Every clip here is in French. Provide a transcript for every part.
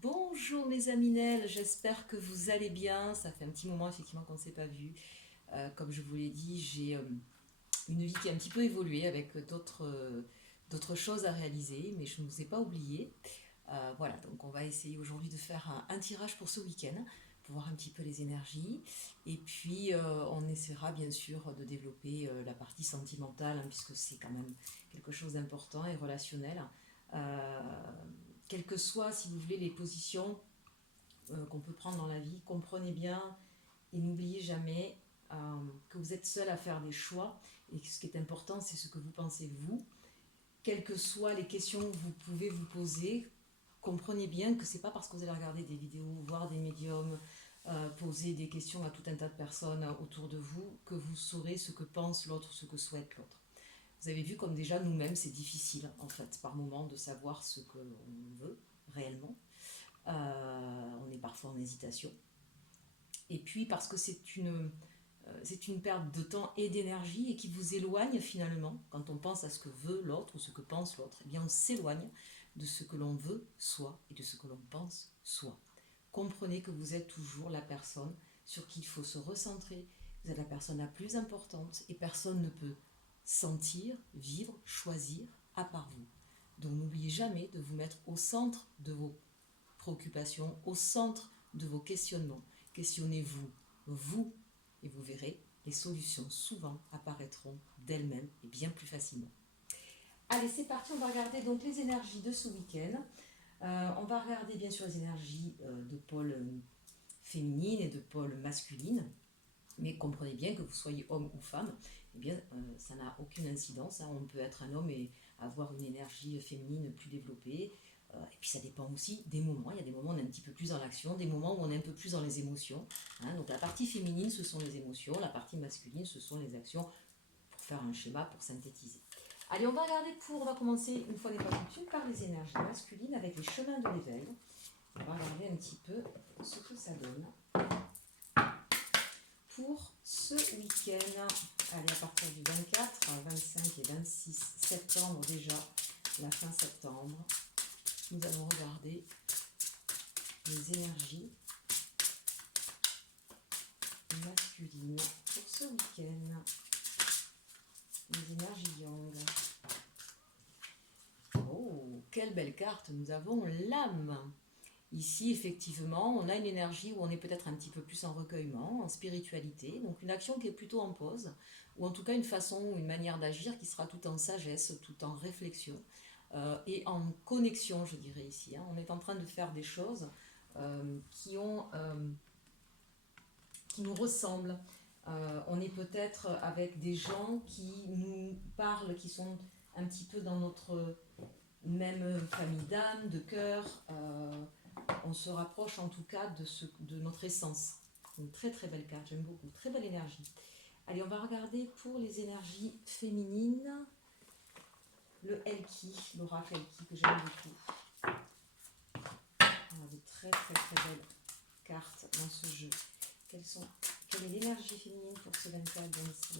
Bonjour mes aminelles, j'espère que vous allez bien. Ça fait un petit moment effectivement qu'on ne s'est pas vu. Comme je vous l'ai dit, j'ai une vie qui a un petit peu évolué avec d'autres choses à réaliser, mais je ne vous ai pas oublié. Voilà, donc on va essayer aujourd'hui de faire un tirage pour ce week-end, pour voir un petit peu les énergies. Et puis on essaiera bien sûr de développer la partie sentimentale, hein, puisque c'est quand même quelque chose d'important et relationnel. Euh, Quelles que soient, si vous voulez, les positions qu'on peut prendre dans la vie, comprenez bien et n'oubliez jamais euh, que vous êtes seul à faire des choix et que ce qui est important, c'est ce que vous pensez vous. Quelles que soient les questions que vous pouvez vous poser, comprenez bien que c'est pas parce que vous allez regarder des vidéos, voir des médiums, poser des questions à tout un tas de personnes autour de vous, que vous saurez ce que pense l'autre, ce que souhaite l'autre. Vous avez vu comme déjà nous-mêmes, c'est difficile en fait par moment de savoir ce que l'on veut réellement. On est parfois en hésitation. Et puis parce que c'est une perte de temps et d'énergie et qui vous éloigne finalement, quand on pense à ce que veut l'autre ou ce que pense l'autre, eh bien on s'éloigne de ce que l'on veut soi et de ce que l'on pense soi. Comprenez que vous êtes toujours la personne sur qui il faut se recentrer, vous êtes la personne la plus importante et personne ne peut sentir, vivre, choisir à part vous. Donc n'oubliez jamais de vous mettre au centre de vos préoccupations, au centre de vos questionnements. Questionnez-vous, vous, et vous verrez, les solutions souvent apparaîtront d'elles-mêmes et bien plus facilement. Allez, c'est parti, on va regarder donc les énergies de ce week-end. On va regarder bien sûr les énergies de pôle féminine et de pôle masculine. Mais comprenez bien que vous soyez homme ou femme, eh bien, ça n'a aucune incidence, hein. On peut être un homme et avoir une énergie féminine plus développée. Et puis ça dépend aussi des moments. Il y a des moments où on est un petit peu plus dans l'action, des moments où on est un peu plus dans les émotions, hein. Donc la partie féminine, ce sont les émotions, la partie masculine, ce sont les actions, pour faire un schéma, pour synthétiser. Allez, on va commencer, une fois n'est pas coutume, par les énergies masculines avec les chemins de l'éveil. On va regarder un petit peu ce que ça donne pour ce week-end. Allez, à partir du 24, 25 et 26 septembre déjà, la fin septembre, nous allons regarder les énergies masculines pour ce week-end. Les énergies yang. Oh, quelle belle carte! Nous avons l'âme. Ici, effectivement, on a une énergie où on est peut-être un petit peu plus en recueillement, en spiritualité, donc une action qui est plutôt en pause, ou en tout cas une façon ou une manière d'agir qui sera tout en sagesse, tout en réflexion, et en connexion, je dirais ici, hein. On est en train de faire des choses qui nous ressemblent. On est peut-être avec des gens qui nous parlent, qui sont un petit peu dans notre même famille d'âme, de cœur. On se rapproche en tout cas de notre essence. Une très très belle carte, j'aime beaucoup, très belle énergie. Allez, on va regarder pour les énergies féminines, le Elki, l'oracle Elki que j'aime beaucoup. On a de très très très belles cartes dans ce jeu. Quelle est l'énergie féminine pour ce 24, 26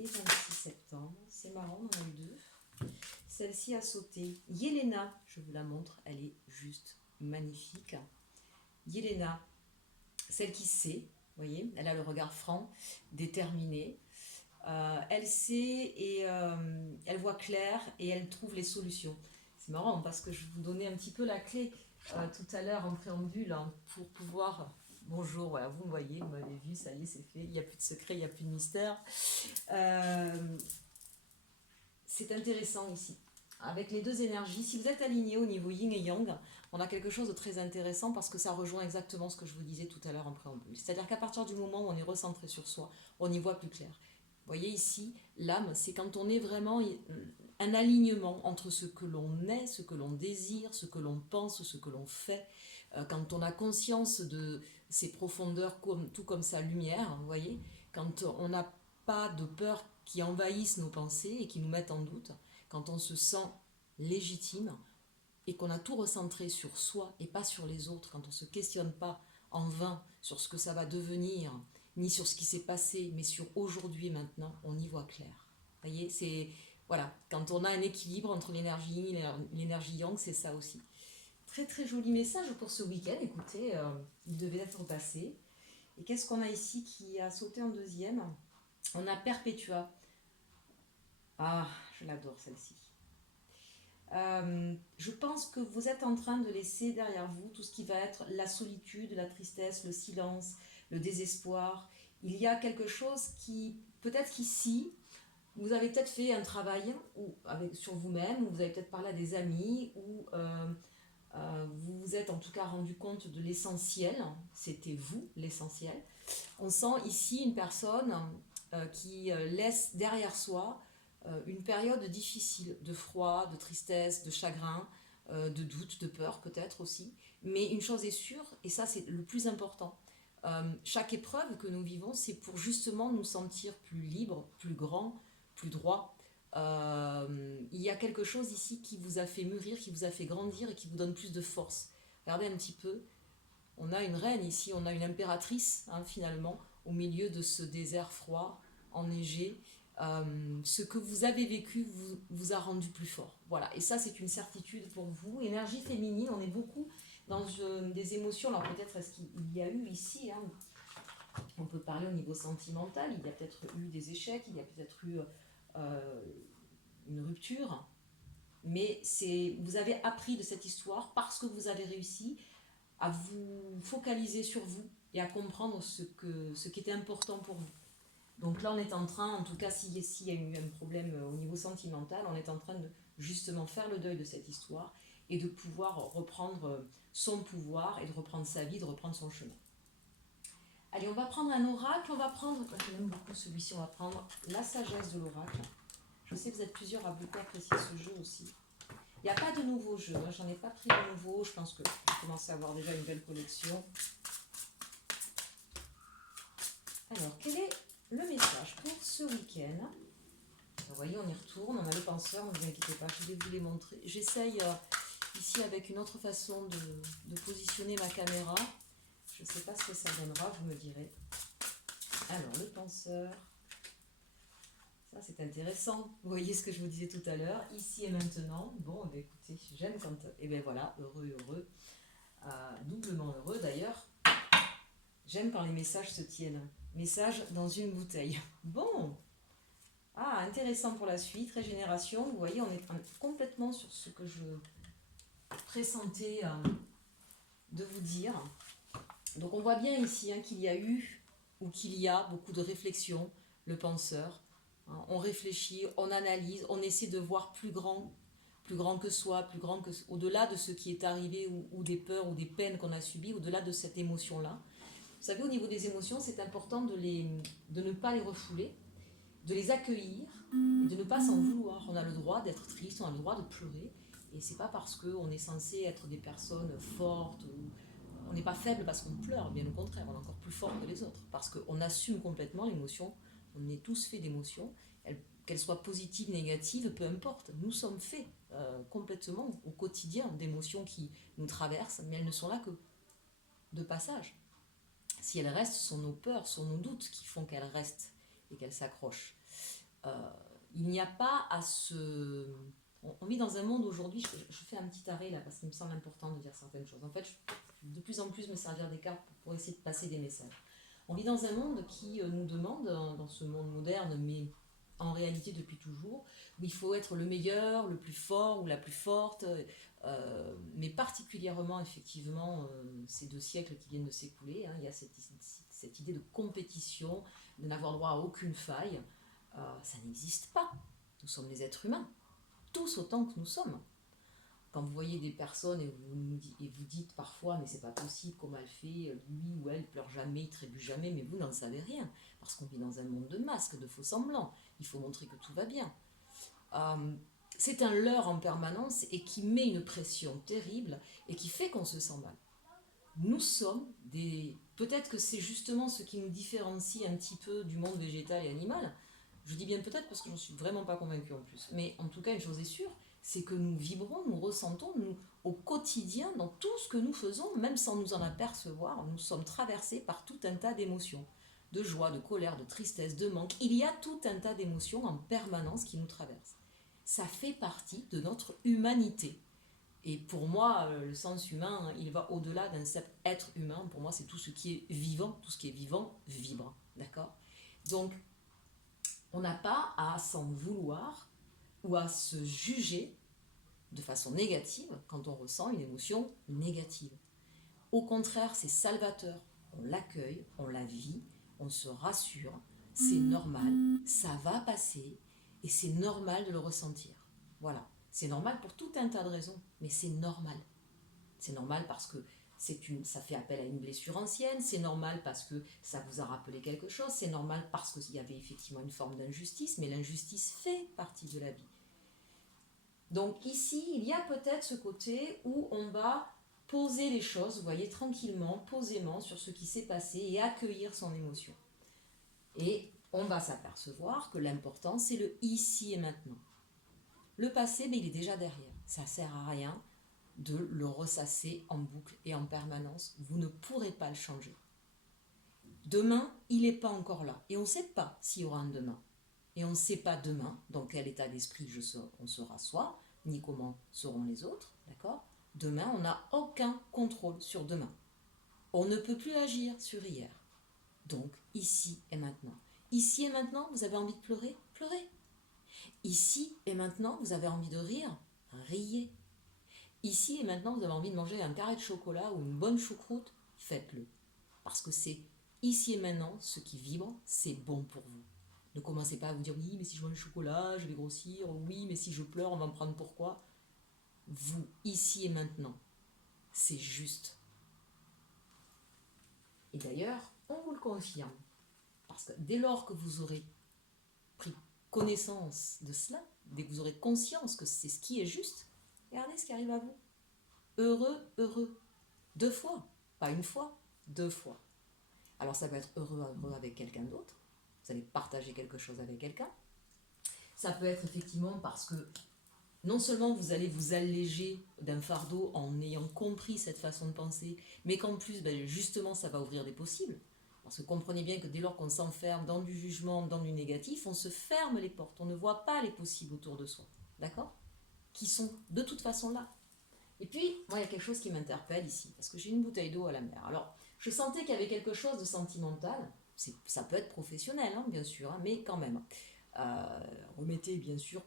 et 26 septembre? C'est marrant, on en a eu deux. Celle-ci a sauté. Yelena, je vous la montre, elle est juste magnifique. Yelena, celle qui sait, vous voyez, elle a le regard franc, déterminé. Elle sait et elle voit clair et elle trouve les solutions. C'est marrant parce que je vous donnais un petit peu la clé tout à l'heure en préambule, hein, pour pouvoir... Bonjour, voilà, vous me voyez, vous m'avez vu, ça y est, c'est fait, il n'y a plus de secret, il n'y a plus de mystère. C'est intéressant ici. Avec les deux énergies, si vous êtes aligné au niveau yin et yang, on a quelque chose de très intéressant parce que ça rejoint exactement ce que je vous disais tout à l'heure en préambule. C'est-à-dire qu'à partir du moment où on est recentré sur soi, on y voit plus clair. Vous voyez ici, l'âme, c'est quand on est vraiment un alignement entre ce que l'on est, ce que l'on désire, ce que l'on pense, ce que l'on fait. Quand on a conscience de ses profondeurs, tout comme sa lumière, vous voyez, quand on n'a pas de peur qui envahissent nos pensées et qui nous mettent en doute, quand on se sent légitime et qu'on a tout recentré sur soi et pas sur les autres, quand on ne se questionne pas en vain sur ce que ça va devenir, ni sur ce qui s'est passé, mais sur aujourd'hui et maintenant, on y voit clair. Vous voyez, c'est... Voilà, quand on a un équilibre entre l'énergie yin et l'énergie yang, c'est ça aussi. très très joli message pour ce week-end. Écoutez, il devait être passé. Et qu'est-ce qu'on a ici qui a sauté en deuxième? On a Perpetua. Ah, je l'adore celle-ci. Je pense que vous êtes en train de laisser derrière vous tout ce qui va être la solitude, la tristesse, le silence, le désespoir. Il y a quelque chose qui, peut-être qu'ici, vous avez peut-être fait un travail sur vous-même, ou vous avez peut-être parlé à des amis, ou vous vous êtes en tout cas rendu compte de l'essentiel. C'était vous, l'essentiel. On sent ici une personne qui laisse derrière soi une période difficile, de froid, de tristesse, de chagrin, de doute, de peur peut-être aussi. Mais une chose est sûre, et ça c'est le plus important, chaque épreuve que nous vivons, c'est pour justement nous sentir plus libres, plus grands, plus droits. Il y a quelque chose ici qui vous a fait mûrir, qui vous a fait grandir et qui vous donne plus de force. Regardez un petit peu, on a une reine ici, on a une impératrice finalement, au milieu de ce désert froid, enneigé. Ce que vous avez vécu vous a rendu plus fort. Voilà, et ça c'est une certitude pour vous. Énergie féminine, on est beaucoup dans des émotions. Alors peut-être est-ce qu'il y a eu ici, on peut parler au niveau sentimental, il y a peut-être eu des échecs, il y a peut-être eu une rupture, mais vous avez appris de cette histoire parce que vous avez réussi à vous focaliser sur vous et à comprendre ce qui était important pour vous. Donc là, on est en train, en tout cas, s'il y a eu un problème au niveau sentimental, on est en train de justement faire le deuil de cette histoire et de pouvoir reprendre son pouvoir et de reprendre sa vie, de reprendre son chemin. Allez, on va prendre un oracle, j'aime beaucoup celui-ci, on va prendre la sagesse de l'oracle. Je sais que vous êtes plusieurs à beaucoup apprécier ce jeu aussi. Il n'y a pas de nouveaux jeux, j'en ai pas pris de nouveaux, je pense que j'ai commencé à avoir déjà une belle collection. Alors, quel est le message pour ce week-end? Vous voyez, on y retourne, on a le penseur, ne vous inquiétez pas, je vais vous les montrer. J'essaye ici avec une autre façon de positionner ma caméra. Je ne sais pas ce que ça donnera, vous me direz. Alors, le penseur, ça c'est intéressant. Vous voyez ce que je vous disais tout à l'heure, ici et maintenant. Bon, eh bien, écoutez, j'aime quand... Et bien voilà, heureux, doublement heureux d'ailleurs. J'aime quand les messages se tiennent. Message dans une bouteille. Bon, intéressant pour la suite, régénération. Vous voyez, on est complètement sur ce que je pressentais de vous dire. Donc on voit bien ici qu'il y a eu ou qu'il y a beaucoup de réflexion, le penseur. On réfléchit, on analyse, on essaie de voir plus grand que soi, au-delà de ce qui est arrivé ou des peurs ou des peines qu'on a subies, au-delà de cette émotion-là. Vous savez, au niveau des émotions, c'est important de ne pas les refouler, de les accueillir et de ne pas s'en vouloir. On a le droit d'être triste, on a le droit de pleurer. Et c'est pas parce qu'on est censé être des personnes fortes, on n'est pas faible parce qu'on pleure, bien au contraire, on est encore plus fort que les autres. Parce qu'on assume complètement l'émotion, on est tous faits d'émotions, qu'elles soient positives, négatives, peu importe. Nous sommes faits complètement au quotidien d'émotions qui nous traversent, mais elles ne sont là que de passage. Si elles restent, ce sont nos peurs, ce sont nos doutes qui font qu'elles restent et qu'elles s'accrochent. Il n'y a pas à se... On vit dans un monde aujourd'hui, je fais un petit arrêt là parce qu'il me semble important de dire certaines choses. En fait, je vais de plus en plus me servir des cartes pour essayer de passer des messages. On vit dans un monde qui nous demande, dans ce monde moderne, mais en réalité depuis toujours, où il faut être le meilleur, le plus fort ou la plus forte, mais particulièrement effectivement ces 2 siècles qui viennent de s'écouler, il y a cette idée de compétition, de n'avoir droit à aucune faille, ça n'existe pas. Nous sommes des êtres humains, tous autant que nous sommes. Quand vous voyez des personnes et vous dites parfois mais c'est pas possible, comment elle fait, lui ou elle pleure jamais, il trébuche jamais, mais vous n'en savez rien, parce qu'on vit dans un monde de masques, de faux semblants, il faut montrer que tout va bien. C'est un leurre en permanence et qui met une pression terrible et qui fait qu'on se sent mal. Nous sommes des... Peut-être que c'est justement ce qui nous différencie un petit peu du monde végétal et animal. Je dis bien peut-être parce que je ne suis vraiment pas convaincue en plus. Mais en tout cas, une chose est sûre, c'est que nous vibrons, nous ressentons, au quotidien, dans tout ce que nous faisons, même sans nous en apercevoir, nous sommes traversés par tout un tas d'émotions. De joie, de colère, de tristesse, de manque. Il y a tout un tas d'émotions en permanence qui nous traversent. Ça fait partie de notre humanité. Et pour moi, le sens humain, il va au-delà d'un simple être humain. Pour moi, c'est tout ce qui est vivant. Tout ce qui est vivant vibre. D'accord? Donc, on n'a pas à s'en vouloir ou à se juger de façon négative quand on ressent une émotion négative. Au contraire, c'est salvateur. On l'accueille, on la vit, on se rassure. C'est normal, ça va passer et c'est normal de le ressentir. Voilà. C'est normal pour tout un tas de raisons, mais c'est normal. C'est normal parce que ça fait appel à une blessure ancienne, c'est normal parce que ça vous a rappelé quelque chose, c'est normal parce qu'il y avait effectivement une forme d'injustice, mais l'injustice fait partie de la vie. Donc ici, il y a peut-être ce côté où on va poser les choses, vous voyez, tranquillement, posément sur ce qui s'est passé et accueillir son émotion. Et on va s'apercevoir que l'important, c'est le ici et maintenant. Le passé, mais il est déjà derrière. Ça ne sert à rien de le ressasser en boucle et en permanence. Vous ne pourrez pas le changer. Demain, il n'est pas encore là. Et on ne sait pas s'il y aura un demain. Et on ne sait pas demain dans quel état d'esprit on sera soi, ni comment seront les autres. D'accord ? Demain, on n'a aucun contrôle sur demain. On ne peut plus agir sur hier. Donc, ici et maintenant. Ici et maintenant, vous avez envie de pleurer ? Pleurez. Ici et maintenant, vous avez envie de rire ? Riez. Ici et maintenant, vous avez envie de manger un carré de chocolat ou une bonne choucroute ? Faites-le. Parce que c'est ici et maintenant, ce qui vibre, c'est bon pour vous. Ne commencez pas à vous dire oui, mais si je mange le chocolat, je vais grossir. Oui, mais si je pleure, on va me prendre pour quoi ? Vous, ici et maintenant, c'est juste. Et d'ailleurs, on vous le confirme. Parce que dès lors que vous aurez pris connaissance de cela, dès que vous aurez conscience que c'est ce qui est juste, regardez ce qui arrive à vous. Heureux, heureux. 2 fois. Pas une fois, 2 fois. Alors ça peut être heureux avec quelqu'un d'autre. Vous allez partager quelque chose avec quelqu'un. Ça peut être effectivement parce que non seulement vous allez vous alléger d'un fardeau en ayant compris cette façon de penser, mais qu'en plus, justement, ça va ouvrir des possibles. Parce que comprenez bien que dès lors qu'on s'enferme dans du jugement, dans du négatif, on se ferme les portes, on ne voit pas les possibles autour de soi, d'accord ? Qui sont de toute façon là. Et puis, moi, il y a quelque chose qui m'interpelle ici, parce que j'ai une bouteille d'eau à la mer. Alors, je sentais qu'il y avait quelque chose de sentimental, ça peut être professionnel, hein, bien sûr, hein, mais quand même. Remettez, bien sûr,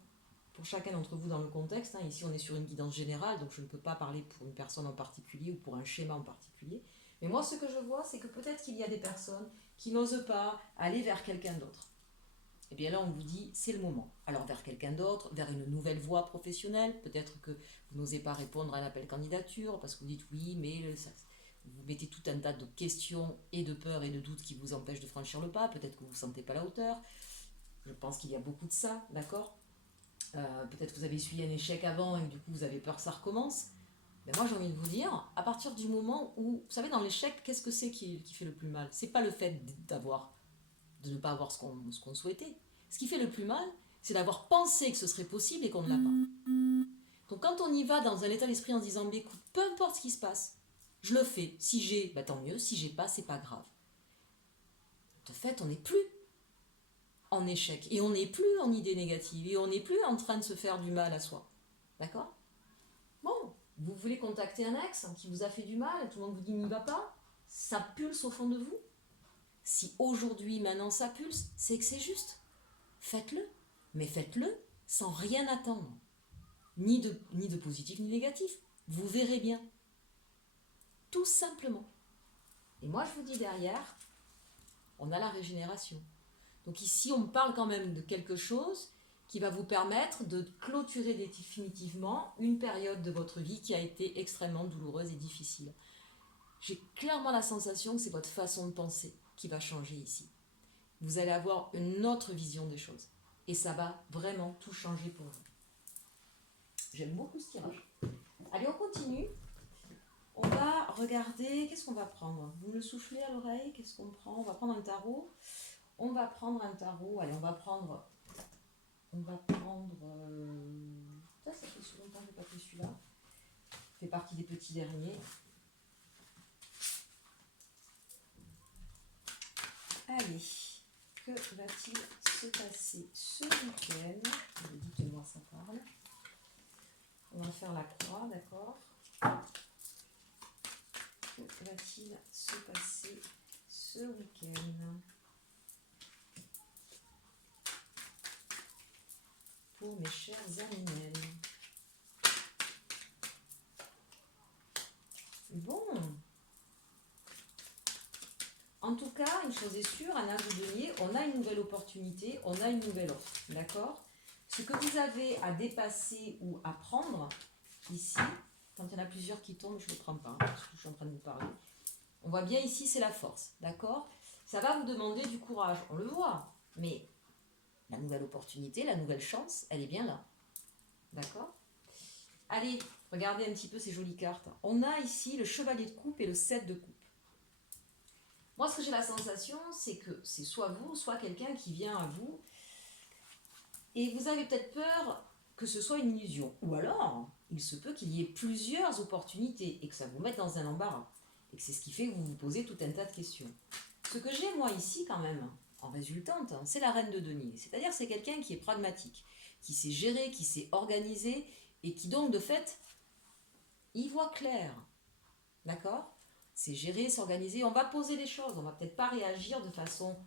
pour chacun d'entre vous dans le contexte. Hein, ici, on est sur une guidance générale, donc je ne peux pas parler pour une personne en particulier ou pour un schéma en particulier. Mais moi, ce que je vois, c'est que peut-être qu'il y a des personnes qui n'osent pas aller vers quelqu'un d'autre. Et bien là, on vous dit, c'est le moment. Alors vers quelqu'un d'autre, vers une nouvelle voie professionnelle, peut-être que vous n'osez pas répondre à l'appel candidature, parce que vous dites oui, mais vous mettez tout un tas de questions et de peurs et de doutes qui vous empêchent de franchir le pas, peut-être que vous ne vous sentez pas à la hauteur. Je pense qu'il y a beaucoup de ça, d'accord ? Peut-être que vous avez essuyé un échec avant et du coup vous avez peur que ça recommence. Mais moi j'ai envie de vous dire, à partir du moment où, vous savez, dans l'échec, qu'est-ce que c'est qui fait le plus mal ? C'est pas le fait de ne pas avoir ce qu'on souhaitait. Ce qui fait le plus mal, c'est d'avoir pensé que ce serait possible et qu'on ne l'a pas. Donc quand on y va dans un état d'esprit en se disant, écoute, peu importe ce qui se passe, je le fais. Si j'ai, tant mieux. Si j'ai pas, c'est pas grave. De fait, on n'est plus en échec. Et on n'est plus en idée négative. Et on n'est plus en train de se faire du mal à soi. D'accord ? Bon, vous voulez contacter un ex qui vous a fait du mal et tout le monde vous dit n'y va pas ? Ça pulse au fond de vous ? Si aujourd'hui, maintenant, ça pulse, c'est que c'est juste. Faites-le. Mais faites-le sans rien attendre. Ni de positif ni de négatif. Vous verrez bien. Tout simplement. Et moi, je vous dis derrière, on a la régénération. Donc ici, on parle quand même de quelque chose qui va vous permettre de clôturer définitivement une période de votre vie qui a été extrêmement douloureuse et difficile. J'ai clairement la sensation que c'est votre façon de penser qui va changer ici. Vous allez avoir une autre vision des choses. Et ça va vraiment tout changer pour vous. J'aime beaucoup ce tirage. Allez, on continue. On va regarder, qu'est-ce qu'on va prendre ? Vous me le soufflez à l'oreille, qu'est-ce qu'on prend ? On va prendre un tarot. Allez, on va prendre... Ça fait si longtemps que je n'ai pas fait celui-là. Ça fait partie des petits derniers. Allez, que va-t-il se passer ce week-end ? Dites-moi, ça parle. On va faire la croix, d'accord? Que va-t-il se passer ce week-end pour mes chers Aminel? Bon. En tout cas, une chose est sûre, un as de denier, on a une nouvelle opportunité, on a une nouvelle offre, d'accord? Ce que vous avez à dépasser ou à prendre, ici, quand il y en a plusieurs qui tombent, je ne le prends pas, parce que je suis en train de vous parler. On voit bien ici, c'est la force, d'accord? Ça va vous demander du courage, on le voit, mais la nouvelle opportunité, la nouvelle chance, elle est bien là, d'accord? Allez, regardez un petit peu ces jolies cartes. On a ici le chevalier de coupe et le 7 de coupe. Moi, ce que j'ai la sensation, c'est que c'est soit vous, soit quelqu'un qui vient à vous, et vous avez peut-être peur que ce soit une illusion. Ou alors, il se peut qu'il y ait plusieurs opportunités et que ça vous mette dans un embarras. Et que c'est ce qui fait que vous vous posez tout un tas de questions. Ce que j'ai, moi, ici, quand même, en résultante, c'est la reine de denier. C'est-à-dire c'est quelqu'un qui est pragmatique, qui sait gérer, qui sait organiser, et qui donc, de fait, y voit clair. D'accord? C'est gérer, s'organiser. On va poser les choses. On va peut-être pas réagir de façon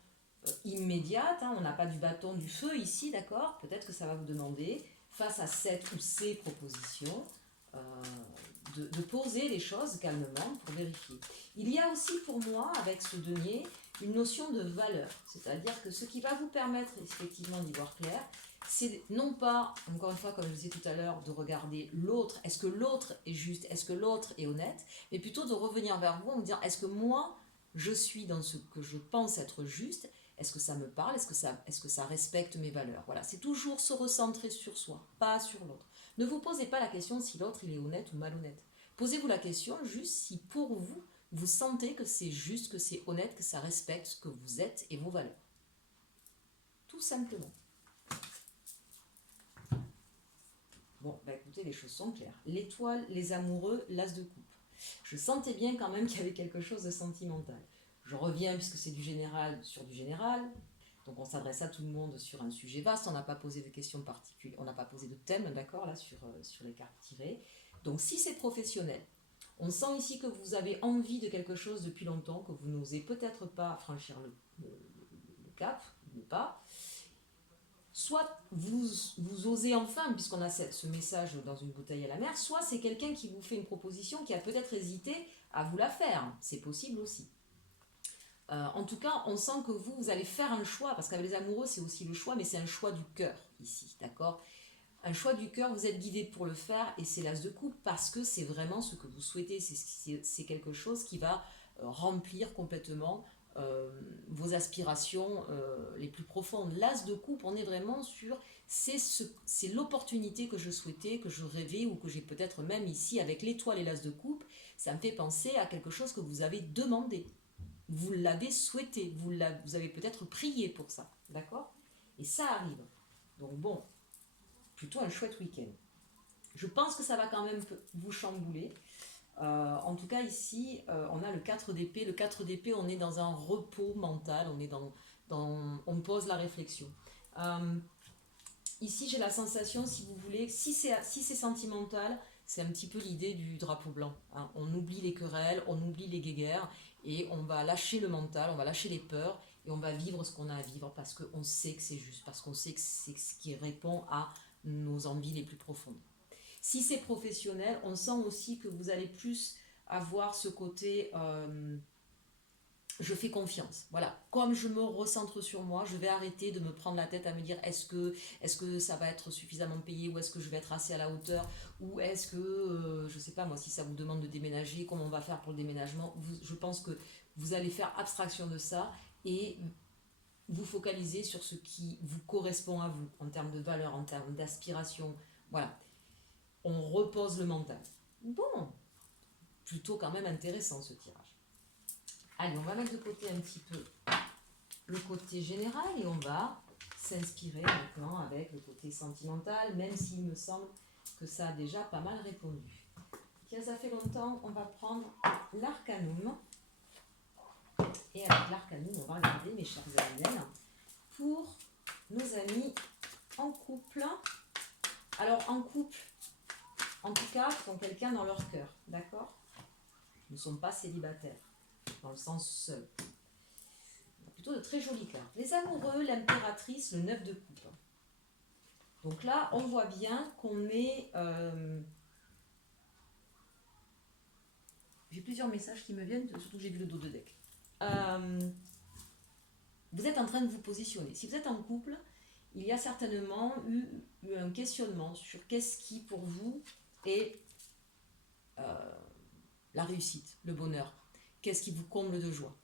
immédiate. On n'a pas du bâton, du feu ici, d'accord? Peut-être que ça va vous demander, face à cette ou ces propositions, de poser les choses calmement pour vérifier. Il y a aussi pour moi, avec ce denier, une notion de valeur. C'est-à-dire que ce qui va vous permettre effectivement d'y voir clair, c'est non pas, encore une fois, comme je disais tout à l'heure, de regarder l'autre, est-ce que l'autre est juste, est-ce que l'autre est honnête, mais plutôt de revenir vers vous en vous dire, est-ce que moi, je suis dans ce que je pense être juste, est-ce que ça me parle, est-ce que ça respecte mes valeurs? Voilà, c'est toujours se recentrer sur soi, pas sur l'autre. Ne vous posez pas la question si l'autre il est honnête ou malhonnête. Posez-vous la question juste si pour vous, vous sentez que c'est juste, que c'est honnête, que ça respecte ce que vous êtes et vos valeurs. Tout simplement. Bon, bah écoutez, les choses sont claires. L'étoile, les amoureux, l'as de coupe. Je sentais bien quand même qu'il y avait quelque chose de sentimental. Je reviens, puisque c'est du général sur du général, donc on s'adresse à tout le monde sur un sujet vaste, on n'a pas posé de questions particulières, on n'a pas posé de thème, d'accord, là, sur les cartes tirées. Donc si c'est professionnel, on sent ici que vous avez envie de quelque chose depuis longtemps, que vous n'osez peut-être pas franchir le cap, le pas. Soit vous osez enfin, puisqu'on a ce message dans une bouteille à la mer, soit c'est quelqu'un qui vous fait une proposition qui a peut-être hésité à vous la faire. C'est possible aussi. En tout cas, on sent que vous allez faire un choix, parce qu'avec les amoureux, c'est aussi le choix, mais c'est un choix du cœur ici, d'accord? Un choix du cœur, vous êtes guidé pour le faire, et c'est l'as de coupe, parce que c'est vraiment ce que vous souhaitez, c'est quelque chose qui va remplir complètement vos aspirations les plus profondes. L'as de coupe, on est vraiment sur, c'est l'opportunité que je souhaitais, que je rêvais, ou que j'ai peut-être même ici, avec l'étoile et l'as de coupe, ça me fait penser à quelque chose que vous avez demandé. Vous l'avez souhaité, vous avez peut-être prié pour ça, d'accord? Et ça arrive. Donc bon, plutôt un chouette week-end. Je pense que ça va quand même vous chambouler. En tout cas, ici, on a le 4 d'épée. Le 4 d'épée, on est dans un repos mental, on pose la réflexion. Ici, j'ai la sensation, si vous voulez, si c'est sentimental, c'est un petit peu l'idée du drapeau blanc. On oublie les querelles, on oublie les guéguerres, et on va lâcher le mental, on va lâcher les peurs, et on va vivre ce qu'on a à vivre, parce qu'on sait que c'est juste, parce qu'on sait que c'est ce qui répond à nos envies les plus profondes. Si c'est professionnel, on sent aussi que vous allez plus avoir ce côté je fais confiance. Voilà, comme je me recentre sur moi, je vais arrêter de me prendre la tête à me dire est-ce que ça va être suffisamment payé, ou est-ce que je vais être assez à la hauteur, ou est-ce que, je sais pas moi, si ça vous demande de déménager, comment on va faire pour le déménagement. Je pense que vous allez faire abstraction de ça et vous focaliser sur ce qui vous correspond à vous, en termes de valeur, en termes d'aspiration. Voilà, on repose le mental. Bon, plutôt quand même intéressant ce tirage. Allez, on va mettre de côté un petit peu le côté général et on va s'inspirer maintenant avec le côté sentimental, même s'il me semble que ça a déjà pas mal répondu. Tiens, ça fait longtemps, on va prendre l'arcanum. Et avec l'arcanum, on va regarder, mes chers amis, pour nos amis en couple. Alors, en couple, en tout cas, qui ont quelqu'un dans leur cœur, d'accord? Ils ne sont pas célibataires, dans le sens seul. Plutôt de très jolies cartes. Les amoureux, l'impératrice, le 9 de coupe. Donc là, on voit bien qu'on est... J'ai plusieurs messages qui me viennent, surtout que j'ai vu le dos de deck. Vous êtes en train de vous positionner. Si vous êtes en couple, il y a certainement eu un questionnement sur qu'est-ce qui, pour vous, est la réussite, le bonheur. Qu'est-ce qui vous comble de joie.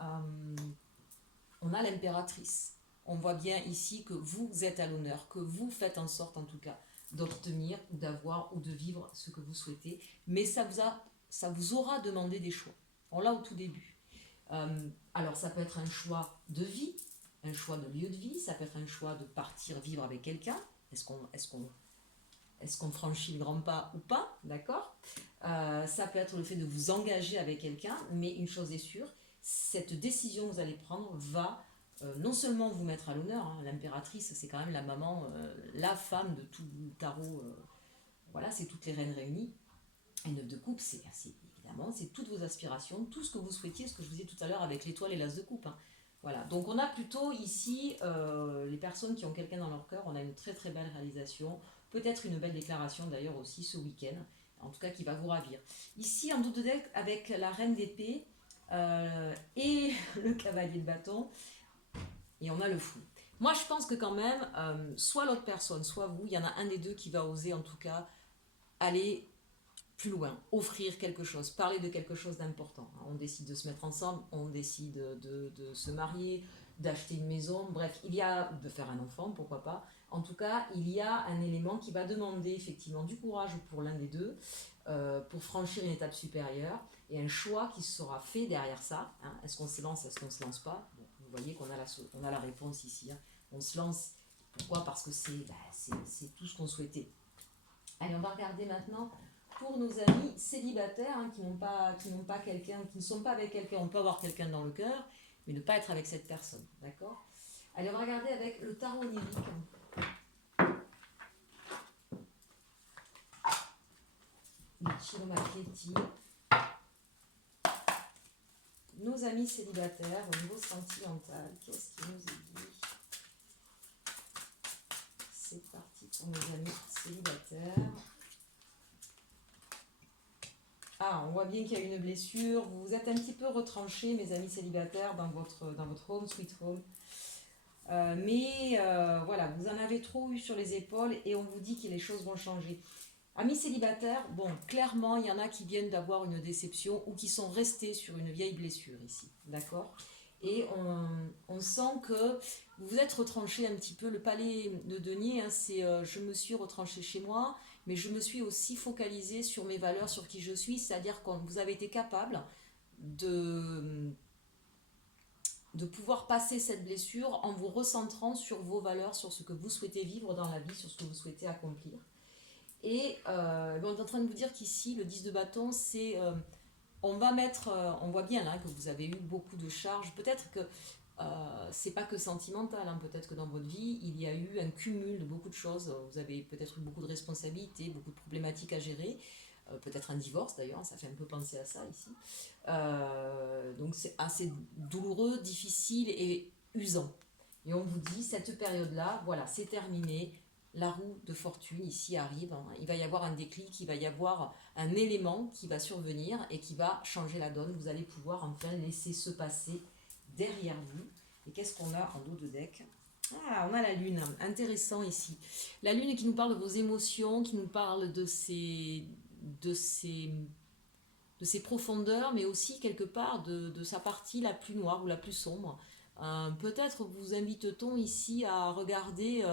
On a l'impératrice. On voit bien ici que vous êtes à l'honneur, que vous faites en sorte, en tout cas, d'obtenir, d'avoir ou de vivre ce que vous souhaitez. Mais ça vous aura demandé des choix. On l'a au tout début. Alors, ça peut être un choix de vie, un choix de lieu de vie, ça peut être un choix de partir vivre avec quelqu'un. Est-ce qu'on franchit le grand pas ou pas, d'accord? Ça peut être le fait de vous engager avec quelqu'un, mais une chose est sûre, cette décision que vous allez prendre va non seulement vous mettre à l'honneur, hein, l'impératrice, c'est quand même la maman, la femme de tout le tarot, voilà, c'est toutes les reines réunies. Et 9 de coupe, c'est évidemment, c'est toutes vos aspirations, tout ce que vous souhaitiez, ce que je vous disais tout à l'heure avec l'étoile et l'as de coupe. Hein. Voilà, donc on a plutôt ici, les personnes qui ont quelqu'un dans leur cœur, on a une très très belle réalisation, peut-être une belle déclaration d'ailleurs aussi ce week-end, en tout cas qui va vous ravir. Ici, en dos de deck, avec la reine d'épée et le cavalier de bâton, et on a le fou. Moi, je pense que quand même, soit l'autre personne, soit vous, il y en a un des deux qui va oser en tout cas aller plus loin, offrir quelque chose, parler de quelque chose d'important. On décide de se mettre ensemble, on décide de se marier, d'acheter une maison, bref, il y a de faire un enfant, pourquoi pas. En tout cas, il y a un élément qui va demander effectivement du courage pour l'un des deux, pour franchir une étape supérieure, et un choix qui sera fait derrière ça. Hein. Est-ce qu'on se lance, est-ce qu'on ne se lance pas? Bon, vous voyez qu'on a la réponse ici. Hein. On se lance. Pourquoi? Parce que c'est tout ce qu'on souhaitait. Allez, on va regarder maintenant pour nos amis célibataires hein, qui n'ont pas quelqu'un, qui ne sont pas avec quelqu'un. On peut avoir quelqu'un dans le cœur, mais ne pas être avec cette personne. D'accord? Allez, on va regarder avec le tarot onirique. Michiro Macchetti. Nos amis célibataires au niveau sentimental, qu'est-ce qui nous est dit? C'est parti pour nos amis célibataires. Ah, on voit bien qu'il y a une blessure. Vous êtes un petit peu retranchés, mes amis célibataires, dans votre home, sweet home. Voilà, vous en avez trop eu sur les épaules et on vous dit que les choses vont changer. Amis célibataires, bon, clairement, il y en a qui viennent d'avoir une déception ou qui sont restés sur une vieille blessure ici, d'accord? Et on sent que vous vous êtes retranché un petit peu. Le palais de denier, hein, c'est je me suis retranché chez moi, mais je me suis aussi focalisé sur mes valeurs, sur qui je suis, c'est-à-dire que vous avez été capable de pouvoir passer cette blessure en vous recentrant sur vos valeurs, sur ce que vous souhaitez vivre dans la vie, sur ce que vous souhaitez accomplir. Et on est en train de vous dire qu'ici, le 10 de bâton, c'est... on voit bien là que vous avez eu beaucoup de charges. Peut-être que c'est pas que sentimental, hein. Peut-être que dans votre vie, il y a eu un cumul de beaucoup de choses. Vous avez peut-être eu beaucoup de responsabilités, beaucoup de problématiques à gérer. Peut-être un divorce d'ailleurs, ça fait un peu penser à ça ici. Donc c'est assez douloureux, difficile et usant. Et on vous dit, cette période-là, voilà, c'est terminé. La roue de fortune ici arrive, hein. Il va y avoir un déclic, il va y avoir un élément qui va survenir et qui va changer la donne. Vous allez pouvoir enfin laisser se passer derrière vous. Et qu'est-ce qu'on a en dos de deck? Ah, on a la lune, intéressant ici. La lune qui nous parle de vos émotions, qui nous parle de ces profondeurs, mais aussi quelque part de sa partie la plus noire ou la plus sombre. Peut-être vous invite-t-on ici à regarder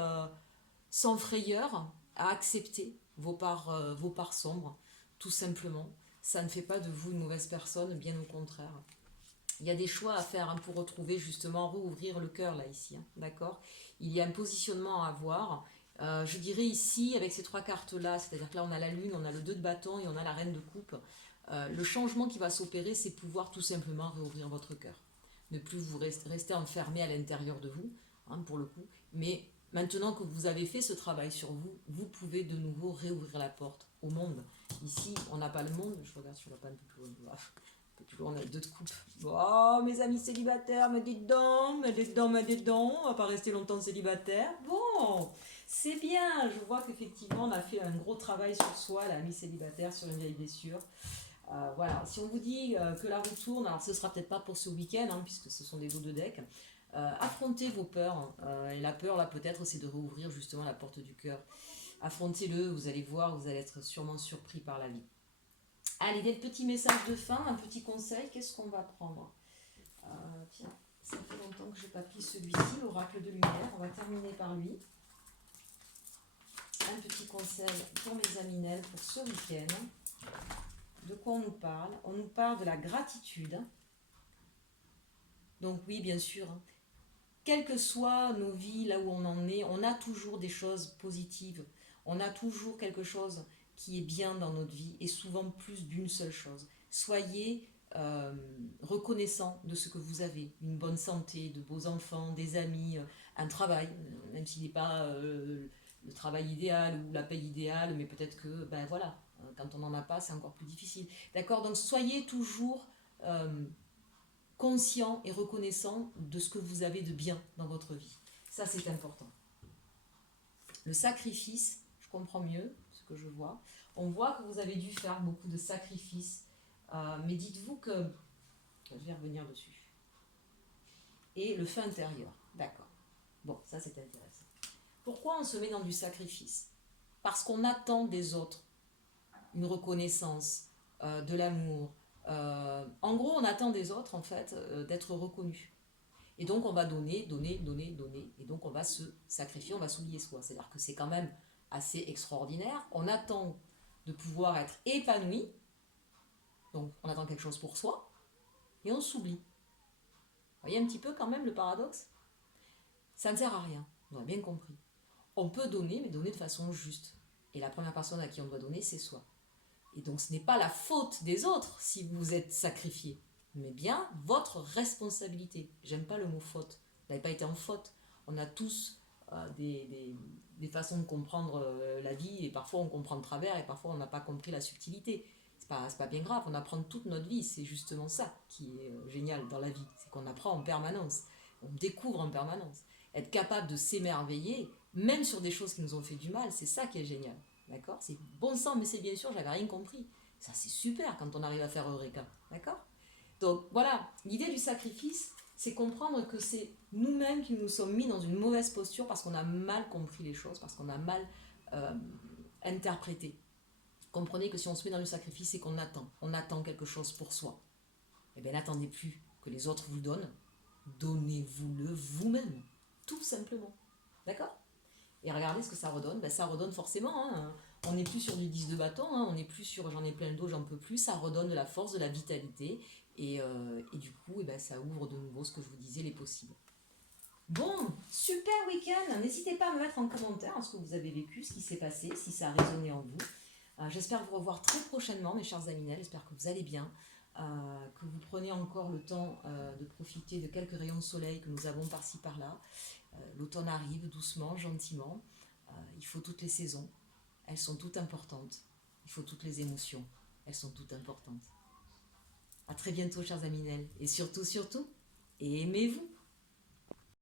sans frayeur, à accepter vos parts sombres, tout simplement. Ça ne fait pas de vous une mauvaise personne, bien au contraire. Il y a des choix à faire hein, pour retrouver justement, rouvrir le cœur là ici, hein, d'accord? Il y a un positionnement à avoir. Je dirais ici, avec ces trois cartes-là, c'est-à-dire que là on a la lune, on a le 2 de bâton et on a la reine de coupe. Le changement qui va s'opérer, c'est pouvoir tout simplement réouvrir votre cœur. Ne plus vous rester enfermé à l'intérieur de vous, hein, pour le coup, mais Maintenant que vous avez fait ce travail sur vous, vous pouvez de nouveau réouvrir la porte au monde. Ici, on n'a pas le monde. Je regarde sur la panne un peu plus loin. Un peu plus loin, on a deux de coupe. Oh, mes amis célibataires, me dites donc, on va pas rester longtemps célibataire. Bon, c'est bien. Je vois qu'effectivement, on a fait un gros travail sur soi, l'ami célibataire, sur une vieille blessure. Voilà, si on vous dit que la roue tourne, alors ce sera peut-être pas pour ce week-end, hein, puisque ce sont des dos de deck. Affrontez vos peurs. Et la peur, là, peut-être, c'est de rouvrir justement la porte du cœur. Affrontez-le, vous allez voir, vous allez être sûrement surpris par la vie. Allez, des petits messages de fin, un petit conseil, qu'est-ce qu'on va prendre? Tiens, ça fait longtemps que je n'ai pas pris celui-ci, l'oracle de lumière, on va terminer par lui. Un petit conseil pour mes aminelles pour ce week-end. De quoi on nous parle? On nous parle de la gratitude. Donc oui, bien sûr, quelles que soient nos vies, là où on en est, on a toujours des choses positives. On a toujours quelque chose qui est bien dans notre vie, et souvent plus d'une seule chose. Soyez reconnaissants de ce que vous avez. Une bonne santé, de beaux enfants, des amis, un travail, même s'il n'est pas le travail idéal ou la paye idéale, mais peut-être que, ben voilà, quand on n'en a pas, c'est encore plus difficile. D'accord? Donc soyez toujours conscient et reconnaissant de ce que vous avez de bien dans votre vie. Ça, c'est important. Le sacrifice, je comprends mieux ce que je vois. On voit que vous avez dû faire beaucoup de sacrifices, mais dites-vous que... Je vais revenir dessus. Et le feu intérieur, d'accord. Bon, ça c'est intéressant. Pourquoi on se met dans du sacrifice? Parce qu'on attend des autres une reconnaissance, de l'amour. En gros, on attend des autres, en fait, d'être reconnus. Et donc, on va donner. Et donc, on va se sacrifier, on va s'oublier soi. C'est-à-dire que c'est quand même assez extraordinaire. On attend de pouvoir être épanoui. Donc, on attend quelque chose pour soi. Et on s'oublie. Vous voyez un petit peu quand même le paradoxe? Ça ne sert à rien. On a bien compris. On peut donner, mais donner de façon juste. Et la première personne à qui on doit donner, c'est soi. Et donc ce n'est pas la faute des autres si vous êtes sacrifié, mais bien votre responsabilité. J'aime pas le mot faute. Vous n'avez pas été en faute. On a tous des façons de comprendre la vie, et parfois on comprend de travers, et parfois on n'a pas compris la subtilité. C'est pas bien grave, on apprend toute notre vie. C'est justement ça qui est génial dans la vie. C'est qu'on apprend en permanence. On découvre en permanence. Être capable de s'émerveiller, même sur des choses qui nous ont fait du mal, c'est ça qui est génial. D'accord? C'est bon sang, mais c'est bien sûr, j'avais rien compris. Ça, c'est super quand on arrive à faire Eureka. D'accord? Donc, voilà, l'idée du sacrifice, c'est comprendre que c'est nous-mêmes qui nous sommes mis dans une mauvaise posture parce qu'on a mal compris les choses, parce qu'on a mal interprété. Comprenez que si on se met dans le sacrifice, c'est qu'on attend. On attend quelque chose pour soi. Eh bien, n'attendez plus que les autres vous le donnent. Donnez-vous-le vous-même. Tout simplement. D'accord? Et regardez ce que ça redonne. Ben, ça redonne forcément. Hein. On n'est plus sur du 10 de bâton. Hein. On n'est plus sur j'en ai plein le dos, j'en peux plus. Ça redonne de la force, de la vitalité. Et du coup, ben, ça ouvre de nouveau ce que je vous disais, les possibles. Bon, super week-end. N'hésitez pas à me mettre en commentaire ce que vous avez vécu, ce qui s'est passé, si ça a résonné en vous. J'espère vous revoir très prochainement, mes chers aminels. J'espère que vous allez bien. Que vous prenez encore le temps de profiter de quelques rayons de soleil que nous avons par-ci par-là. L'automne arrive doucement, gentiment. Il faut toutes les saisons. Elles sont toutes importantes. Il faut toutes les émotions. Elles sont toutes importantes. À très bientôt, chers aminels. Et surtout, aimez-vous.